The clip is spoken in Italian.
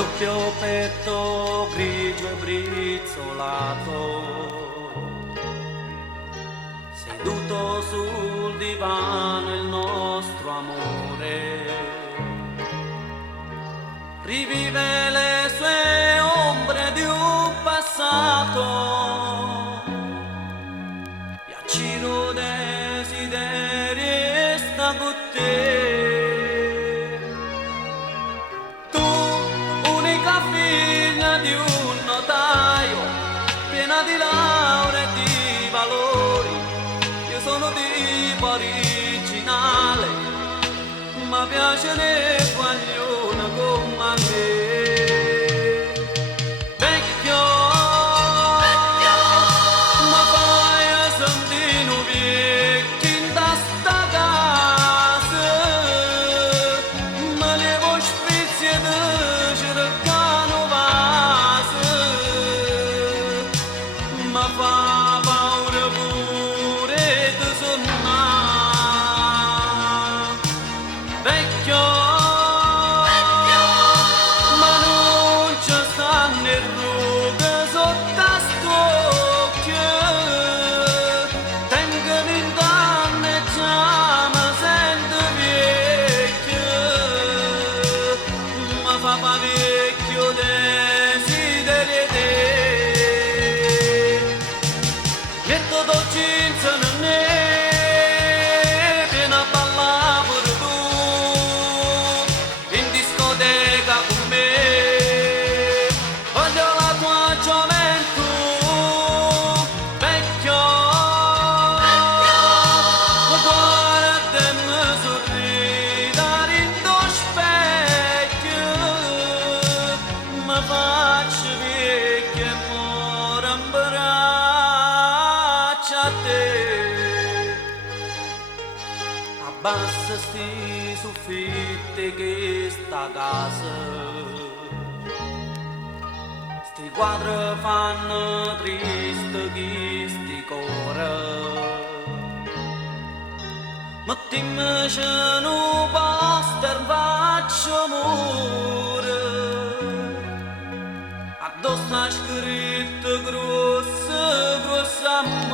doppio petto grigio e brizzolato, seduto sul divano il nostro amore, rivive le sue ombre di un passato, e a Ciro desideri sta con te. Figlia di un notaio, piena di laurea e di valori, io sono tipo originale, ma piace ne guagliona come me. Vecchio, ma fai a sentire vecchio in sta casa, ma levo sfizie di ma fa paura pure di sonnare. Vecchio, ma non ci stanno le rughe sotto a st'occhio, tengono in danno e già mi sento vecchio, ma fa vecchio desideri te. Metto dolcinza non è, vieni a ballare pure tu, in discoteca con me, voglio la tua gioventù, vecchio, ma guarda e mi sorridere in tuo specchio, mi faccio vecchio e muore in a te. Abbassa sti soffitti che sta casa, sti quadri fanno triste chi sti cuore, mettiamoci in un poster faccio amore, addosso a scritto grosso, grosso amore.